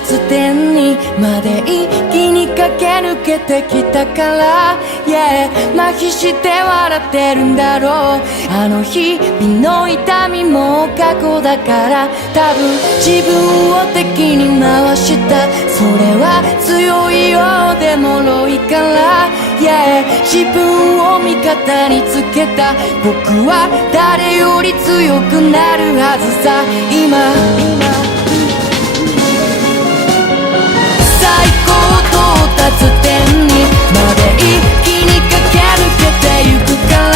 達点にまで一気に駆け抜けてきたから、yeah、麻痺して笑ってるんだろう。あの日々の痛みも過去だから、多分自分を敵に回した。それは強いようで脆いから、yeah、自分を味方につけた。僕は誰より強くなるはずさ。今最高到達点にまで一気に駆け抜けてゆくから